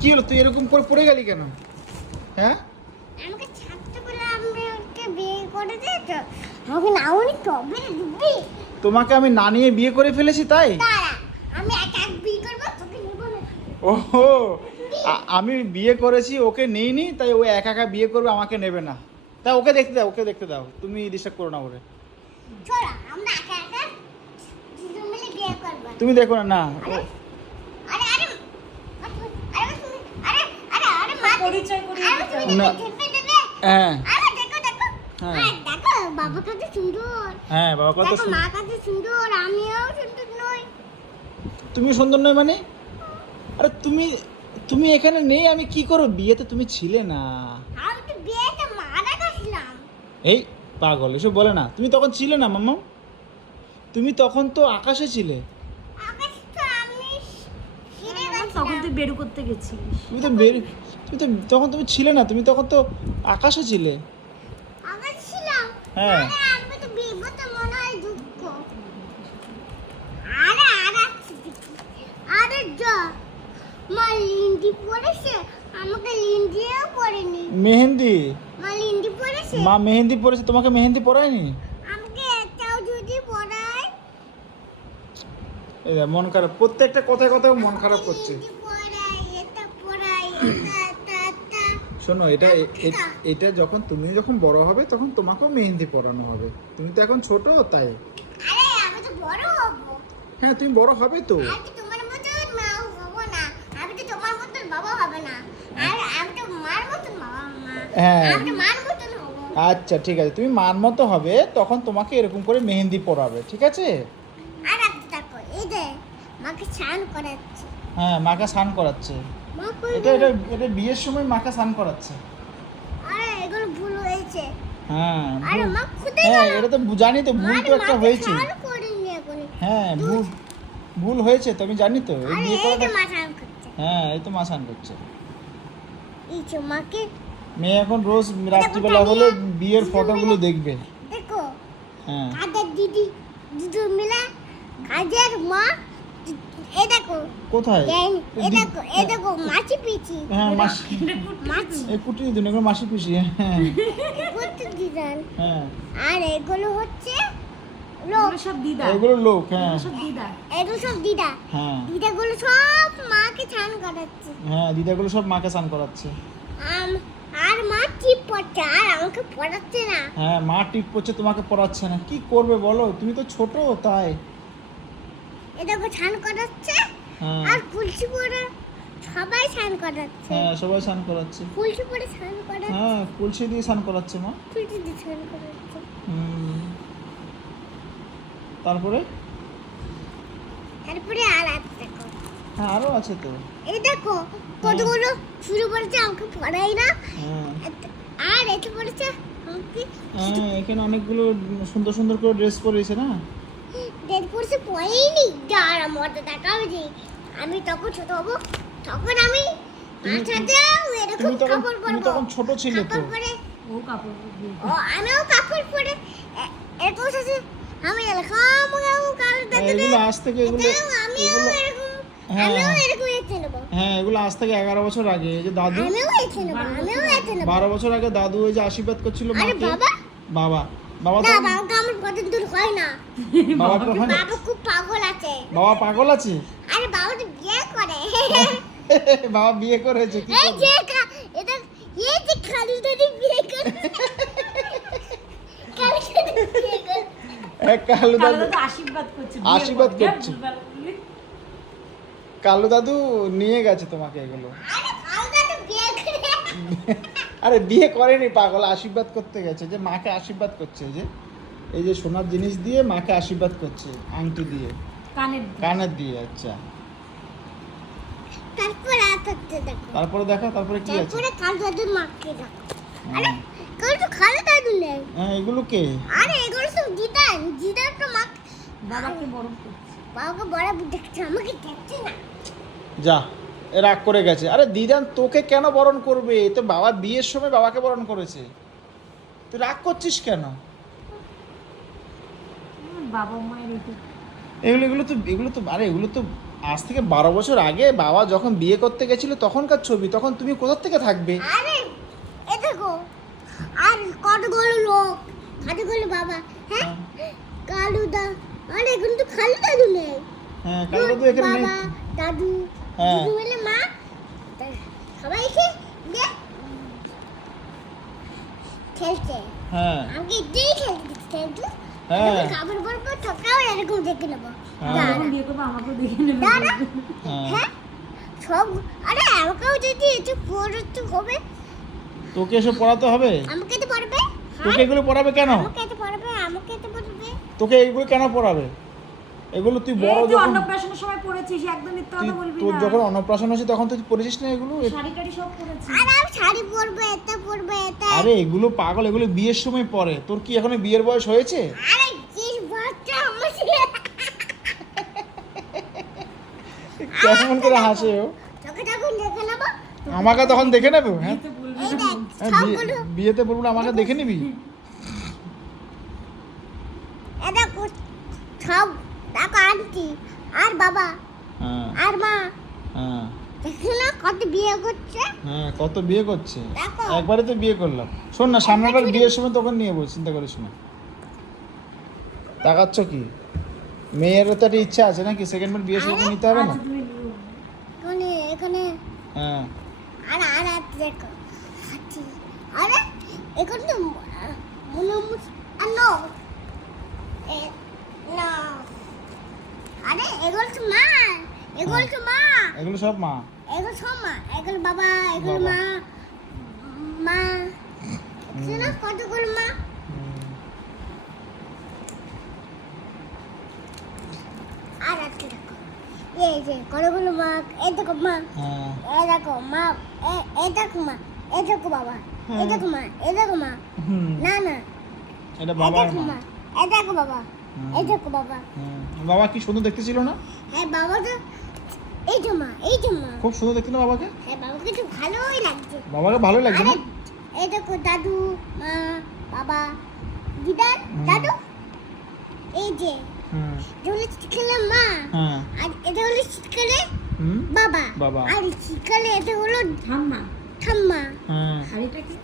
কি হলো? তুই এরকম করে পড়ে গেলি কেন? হ্যাঁ? আমাকে ছাড়তে বলে আমাকে বিয়ে করে দিয়েছ আমাকে নাওনি তবে দিবি তোমাকে আমি না নিয়ে বিয়ে করে ফেলেছি তাই? আমি এক বিয়ে করব তোকে নেব না ওহো আমি বিয়ে করেছি ওকে নেইনি তাই ও একা একা বিয়ে করবে আমাকে নেবে না। তাই ওকে দেখতে দাও ওকে দেখতে দাও তুমি ডিস্টার্ব করো না ওরে। আমরা একা একা দুজন মিলে বিয়ে করব। তুমি দেখো না না ও- আরে আরে আরে তুমি আরে আরে আরে মা পরিচয় করিয়ে দিতে না। হ্যাঁ। আরে দেখো দেখো। হ্যাঁ। বাবা কত সুন্দর। হ্যাঁ বাবা কত সুন্দর মা কত সুন্দর আমিও সুন্দর নই। তুমি সুন্দর নয় মানে? আরে তুমি তুমি এখানে নেই আমি কি করো বিয়েতে তুমি ছিলে না। আমি তো বিয়েতে মারা গেছিলাম। এই পাগল এসব বলে না। তুমি তখন ছিলে না মাম্মা? তুমি তখন তো আকাশে ছিলে। আকাশ তো আমি ফিরে তখন তুই বেরু করতে গেছিলিস। তুমি তো বের তুমি তো তখন তুমি ছিলে না তুমি তখন তো আকাশে ছিলে। হ্যাঁ। মা আমাকে মেহেন্দি? মা মা মেহেন্দি পরেছে তোমাকে মেহেন্দি পরায়নি? আমাকে একটাও যদি পড়ায় এই মন খারাপ। প্রত্যেকটা কথায় কথায় মন খারাপ করছে। এটা এটা শোনো এটা এ- এ- এটা। যখন তুমি যখন বড় হবে তখন তোমাকেও মেহেন্দি পরানো হবে। তুমি তো এখন ছোট তাই। হ্যাঁ তুমি বড় হবে তো। হ্যাঁ। আচ্ছা ঠিক আছে। তুমি মান মতো হবে তখন তোমাকে এরকম করে মেহেন্দি পরাবে ঠিক আছে? আর এই যে মাকে স্নান করাচ্ছে। হ্যাঁ মাকে স্নান করাচ্ছে। এটা এটা এটা বিয়ের সময় মাকে স্নান করাচ্ছে। আরে এগুলো ভুল হয়েছে। হ্যাঁ আরে মা খুদে হ্যাঁ এটা তো জানি তো ভুল তো একটা হয়েছে। হ্যাঁ ভুল ভুল হয়েছে তো আমি জানি তো এই বিয়ে করাটা মা হ্যাঁ এই তো মা স্নান করছে। এই যে মাকে মেয়ে এখন রোজ রাত্রিবেলা হলে বিয়ের ফটোগুলো দেখবে। দেখো হ্যাঁ। কাদের দিদি দিদি মিলে কাজের মা এই দেখো। কোথায়? এই এই দেখো এই দেখো মাছি পিছি। হ্যাঁ মাসি মাছি এই কুটি দিন এগুলো মাসি পিসি হ্যাঁ। করতে দিদান। হ্যাঁ। আর এগুলো হচ্ছে লোক। সব দিদা। এগুলো লোক হ্যাঁ। সব দিদা। এগুলো সব দিদা। হ্যাঁ। দিদাগুলো সব মাকে ছান করাচ্ছে। হ্যাঁ দিদাগুলো সব মাকে স্নান করাচ্ছে। আম- আর মা চিপ পড়ছে আর আমাকে পড়াচ্ছে না। হ্যাঁ মা টিপ করছে তোমাকে পড়াচ্ছে না। কি করবে বলো? তুমি তো ছোট তাই। এ দেখো ছান করাচ্ছে হ্যাঁ। আর ফুলসি পরে সবাই ছান করাচ্ছে। হ্যাঁ সবাই স্নান করাচ্ছে। ফুলসি পরে ছান করাচ্ছে। হ্যাঁ কুলসি দিয়ে স্নান করাচ্ছে মা। ফুলসি দিয়ে ছান করাচ্ছে। তারপরে? তারপরে আর আছে দেখো। হ্যাঁ আরও আছে তো। এই দেখো কতগুলো শুরু করেছে আমাকে পড়াই না। হ্যাঁ। আর এতে পড়েছে আমাকে হ্যাঁ এখানে অনেকগুলো সুন্দর সুন্দর করে ড্রেস পরেছে না? পড়েইনি। যারা মজা দেখাবে যে আমি তখন ছোট হব তখন আমি তুমি- মাথাতেও এরকম কাপড় পরবো। তখন ছোট ছিলে তো। ও কাপড় ও আমিও কাপড় পরে। এরকম সাথে আমি এরকম এরকম কালো হ্যাঁ, এগুলো আজ থেকে এগুলো আমিও এরকম হ্যাঁ। আমিও এরকম এঁচে নেব। হ্যাঁ এগুলো আজ থেকে এগারো বছর আগে। এই যে দাদু আমিও এঁচে নেব আমিও এঁচে নেব। বারো বছর আগে দাদু ওই যে আশীর্বাদ করছিল আরে মাকে। বাবা। বাবা। বাবা তো পছন্দ হয় না। বাবা তো হয় না? বাবা খুব পাগল আছে। বাবা পাগল আছে? আরে বাবা তো বিয়ে করে। বাবা বিয়ে করেছে কি এই যে এটা এই যে খালু দাদি বিয়ে করে খালু দাদি বিয়ে করে হ্যাঁ, কালু কালো দাদু আশীর্বাদ করছে আশীর্বাদ করছে। কালু দাদু নিয়ে গেছে তোমাকে এগুলো। আরে বিয়ে করে। আরে বিয়ে করেনি পাগল আশীর্বাদ করতে গেছে যে মাকে আশীর্বাদ করছে যে। এই যে সোনার জিনিস দিয়ে মাকে আশীর্বাদ করছে আংটি দিয়ে। কানের কানের দিয়ে আচ্ছা। তারপর দেখো। তারপরে দেখা তারপরে কি আছে? তারপরে খালু দাদুর মাকে দেখো। আরে হ্যাঁ। কাল তো খালু দাদু নেই। হ্যাঁ এগুলো কে? আরে এগুলো সব দিদান দিদার তো মা বাবাকে বড় করছে। বাবাকে বড় দেখছে আমাকে দেখছে না। যা এ রাগ করে গেছে। আরে দিদান তোকে কেন বরণ করবে? এ তো বাবা বিয়ের সময় বাবাকে বরণ করেছে। তুই রাগ করছিস কেন? বাবা মায়ের এগুলো এগুলো তো এগুলো তো আরে এগুলো তো আজ থেকে বারো বছর আগে বাবা যখন বিয়ে করতে গেছিল তখনকার ছবি তখন তুমি কোথা থেকে থাকবে? আরে এ দেখো আর কতগুলো লোক কতগুলো বাবা হ্যাঁ? কালু দা আরে এখন তো খালু দাদু নেই। হ্যাঁ কালকে তো এখানে নেই। দাদু হ্যাঁ। দিদু মিলে মা তা সবাই এসে দিয়ে খেলছে হ্যাঁ। আমাকে এটাই খেলতে খেলতে। হ্যাঁ। কাপড় পরবো তোকেও এরকম দেখে নেব। হ্যাঁ। বিয়ে করব আমাকেও দেখে নেবে। হ্যাঁ। হ্যাঁ? সব আরে আমাকেও যদি একটু পড়তে হবে। তোকে এসব পড়াতে হবে? আমাকে তো পড়বে। তোকে এগুলো পড়াবে কেন? আমাকে তো পড়বে আমাকে তো পড়বে। তোকে এগুলো কেন পড়াবে? এগুলো তুই বড় যখন অন্নপ্রাশনের সময় পড়েছিস একদম মিথ্যা কথা বলবি তোর না। যখন অন্নপ্রাশন হয়েছে তখন তুই পড়েছিস না এগুলো? শাড়ি টাড়ি সব পড়েছিস আর আমি শাড়ি পরবো এটা পরবো এটা আরে এগুলো পাগল এগুলো বিয়ের সময় পরে। তোর কি এখনও বিয়ের বয়স হয়েছে? আরে কি বাচ্চা আমার কেমন করে হাসে ও? তোকে তখন দেখে নেব আমাকে তখন দেখে নেবে হ্যাঁ? বিয়েতে বলবি না। হ্যাঁ, না, আমাকে দেখে নিবি? এটা সব দেখো আন্টি আর বাবা হ্যাঁ। আর মা। হ্যাঁ। দেখে না কত বিয়ে করছে? হ্যাঁ কত বিয়ে করছে। একবারে তো বিয়ে করলাম। শোন না সামনেবার বিয়ের সময় তখন নিয়ে বল চিন্তা করিস না। তাকাচ্ছ কি? মেয়েরও তো একটা ইচ্ছা আছে নাকি? সেকেন্ড বার বিয়ের সময় নিতে হবে না? এখানে এখানে হ্যাঁ। আর আর আর দেখো হাতি। আরে এখন তো মনে আর না। আরে এগুলো তো মা এগুলো তো মা। এগুলো সব মা। এগুলো সব মা এগুলো বাবা এগুলো মা মা। শোনো কতগুলো মা? আর একটা দেখো এই যে কতগুলো মা এই দেখো মা হ্যাঁ। এই দেখো মা এ- এই দেখো মা এই দেখো বাবা এই হ্যাঁ। দেখো মা এই দেখো মা। না না এটা দেখো মা এই দেখো বাবা। এই দেখো বাবা। বাবা কি সুন্দর দেখতে ছিল না? হ্যাঁ বাবা তো এই যে মা এই যে মা। খুব সুন্দর দেখতে না বাবাকে? হ্যাঁ বাবাকে তো ভালোই লাগছে। বাবাকে ভালো লাগছে না? এই দেখো দাদু মা বাবা দিদার দাদু এই যে। হুম, এটা হলো শীতকালে মা হ্যাঁ। আর এটা হলো শীতকালে বাবা। বাবা। আর শীতকালে এটা হলো ঠাম্মা। ঠাম্মা। হ্যাঁ। শাড়িটা কি?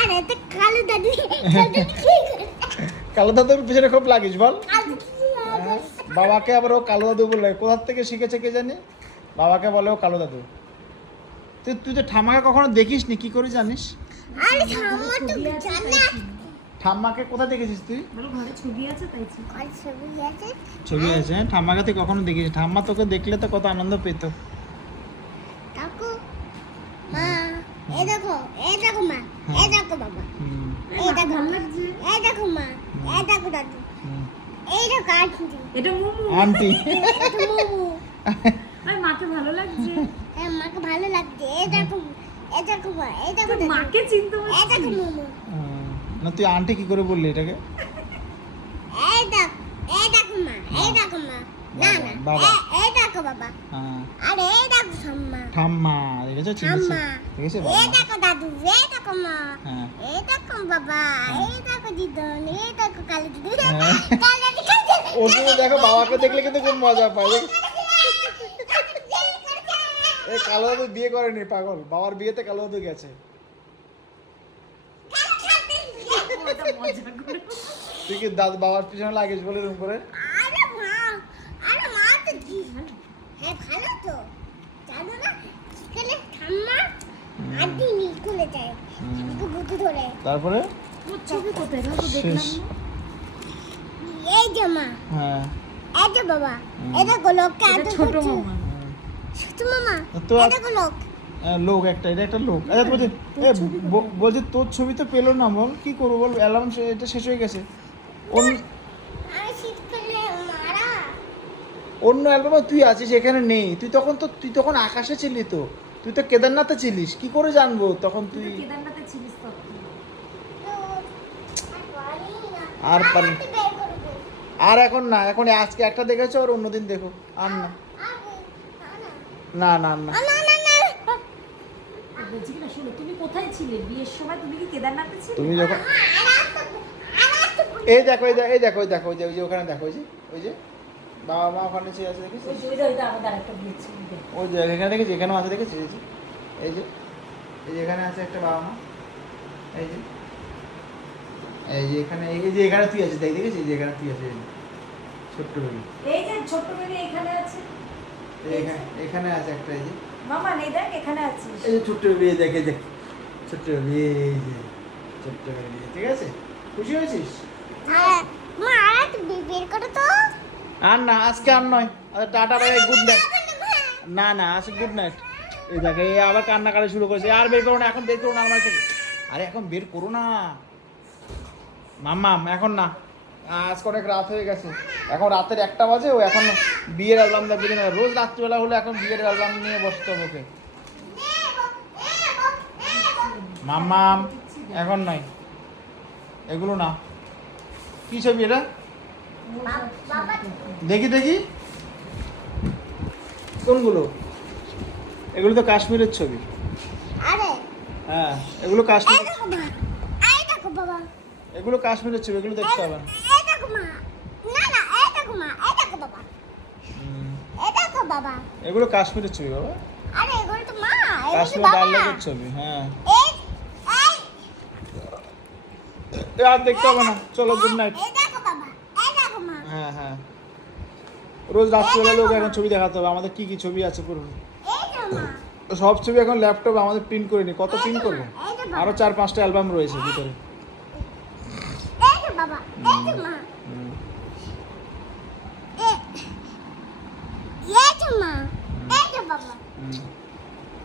আর এটা কালো দাদু কালো দাদুর পিছনে খুব লাগিস বল। বাবাকে আবার ও কালো দাদু বলে কোথার থেকে শিখেছে কে জানি? বাবাকে বলে ও কালো দাদু। তুই তুই তো ঠাম্মাকে কখনো দেখিস নি কি করে জানিস। ঠাম্মাকে কোথায় দেখেছিস তুই? ছবি আছে ছবি আছে। হ্যাঁ? ঠাম্মাকে তুই কখনো দেখিস ঠাম্মা তোকে দেখলে তো কত আনন্দ পেত দেখো মা এই দেখো এই দেখো মা এই দেখো বাবা। এই মাকে দেখো। এই দেখো মা এই দেখো দাদু। এই দেখো আন্টি। এটা মুমু। আন্টি। এটা মোমো। আর মাকে ভালো লাগছে? হ্যাঁ মাকে ভালো লাগছে। এই দেখো এই দেখো মা এই দেখো তুই মাকে চিনতে এই দেখো মোমো। না তুই আন্টি কি করে বললি এটাকে? এই দেখো এই দেখো মা এই দেখো মা। না না বাবা। দেখো বাবা। হ্যাঁ। আর এই দেখো ঠাম্মা। ঠাম্মা দেখেছ? চিনেছে ঠাম্মা। দেখেছে এই দেখো দাদু এই দেখো মা। হ্যাঁ। এই দেখো বাবা এই দেখো দিদন এই দেখো কালী দিদি। হ্যাঁ। কালী দেখো বাবাকে দেখলে কিন্তু খুব মজা পায়। এই কালো দাদু বিয়ে করেনি পাগল। বাবার বিয়েতে কালো দাদু গেছে। তুই কি দাদু বাবার পিছনে লাগিস বলে রুম করে আরে মা আরে মা তো কি হ্যাঁ ভালো তো জানো না স্কুলে ঠাম্মা আন্টি স্কুলে যায়। বুদ্ধি ধরে। তারপরে? ছবি কোথায় তো দেখলাম এই যে মা। হ্যাঁ। এই যে বাবা। হুম। এই এটা ছোট মামা। ছোট মামা। তো এই লোক হ্যাঁ, একটা এটা একটা লোক। আচ্ছা বলছি এ, বলছি তোর ছবি তো পেল না বল। কি করব বল অ্যালার্ম এটা শেষ হয়ে গেছে। অন্য অ্যালবামে তুই আছিস এখানে নেই। তুই তখন তো তুই তখন আকাশে ছিলি তো। তুই তো কেদারনাথে ছিলিস কি করে জানব তখন তুই কেদারনাথে ছিলিস আর পারি আর এখন না এখন আজকে একটা দেখেছ আর অন্যদিন দেখো আর না না, না, না না না না, না, না, না। বলছি কি না শোনো তুমি কোথায় ছিলে বিয়ের সময় তুমি কি কেদারনাথে ছিলে তুমি যখন। এই দেখো এই দেখো এই দেখো এই দেখো ওই যে ওখানে দেখো ওই যে ওই যে বাবা মা ওখানে চেয়ে আছে দেখেছিস? ওই যে এখানে দেখেছি এখানেও আছে দেখেছিস? এই যে এই যে এখানে আছে একটা বাবা মা। এই যে এই যে এখানে এই যে এখানে তুই আছিস দেখ দেখেছিস? যে এখানে তুই আছিস ছোট্ট বেবি। এই যে ছোট্ট বেবি এখানে আছে। এখানে এখানে আছে একটা এই যে। মামা নেই দেখ এখানে আছিস এই যে ছোট্ট বেবি দেখে দেখ। ছোট্ট বেবি এই যে ছোট্ট বেবি ঠিক আছে? খুশি হয়েছিস? আর মা আর একটু বে- বের করো তো। আর না, আজকে আর নয়। টাটা, বাই গুড নাইট না না, আজকে গুড নাইট এই দেখে, এই আবার কান্নাকাটি শুরু করেছে। আর বের করো না, এখন বের করো না আমার থেকে। আরে এখন বের করো না। মাম্মাম, এখন না। আজকে অনেক রাত হয়ে গেছে। এখন রাতের একটা বাজে, ও এখন বিয়ের অ্যালবাম দেখবে না রোজ রাত্রিবেলা হলে এখন বিয়ের অ্যালবাম নিয়ে বসতে হবে ওকে। মাম্মাম, এখন নয়। এগুলো না। কি ছবি এটা? দেখি দেখি। কোনগুলো? এগুলো তো কাশ্মীরের ছবি। হ্যাঁ এগুলো কাশ্মীর এগুলো কাশ্মীরের ছবি এগুলো দেখতে হবে। এগুলো কাশ্মীরের ছবি বাবা। কাশ্মীর ডাল ছবি হ্যাঁ। আর দেখতে হবে না। চলো গুড নাইট এই দেখো বাবা এই দেখো মা হ্যাঁ হ্যাঁ। রোজ রাত্রিবেলা লোক এখন ছবি দেখাতে হবে আমাদের কি কি ছবি আছে পুরো? এই তো মা। সব ছবি এখন ল্যাপটপে আমাদের প্রিন্ট করে নি। কত প্রিন্ট করব? আরও চার পাঁচটা অ্যালবাম রয়েছে ভিতরে।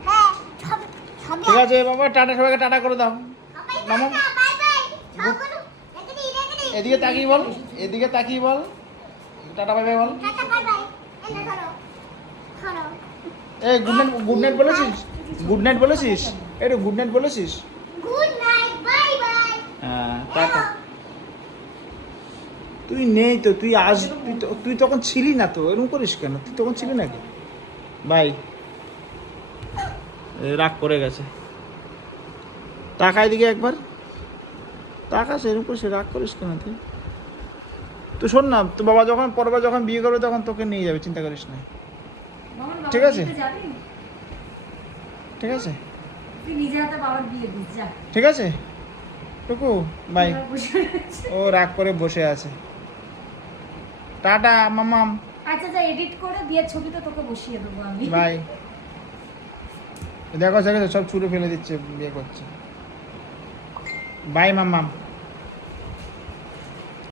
হ্যাঁ ঠিক আছে বাবা টাটা সবাইকে টাটা করে দাও। মামা। এদিকে তাকিয়ে বল এদিকে তাকিয়ে বল। টাটা বাই বাই বল। টাটা বাই বাই এই না ধরো। ধরো। এই গুড নাইট গুড নাইট বলেছিস? গুড নাইট বলেছিস? একটু গুড নাইট বলেছিস? গুড নাইট বাই বাই হ্যাঁ টাটা। তুই নেই তো তুই আস তুই তো- তুই তখন ছিলি না তো এরকম করিস কেন? তুই তখন ছিলি নাকি? ভাই রাগ করে গেছে। টাকা দিকে একবার। টাকা সেরকম করে সে রাগ করিস কেন তুই? তো শোন না তো বাবা যখন পরবার যখন বিয়ে করবে তখন তোকে নিয়ে যাবে চিন্তা করিস না। ঠিক আছে। ঠিক আছে? ঠিক আছে? টুকু বাই। ও রাগ করে বসে আছে। টাটা মামাম আচ্ছা যা এডিট করে বিয়ের ছবিটা তোকে বসিয়ে দেবো আমি। বাই দেখো দেখো সব চুলে ফেলে দিচ্ছে বিয়ে করছে। বাই মামাম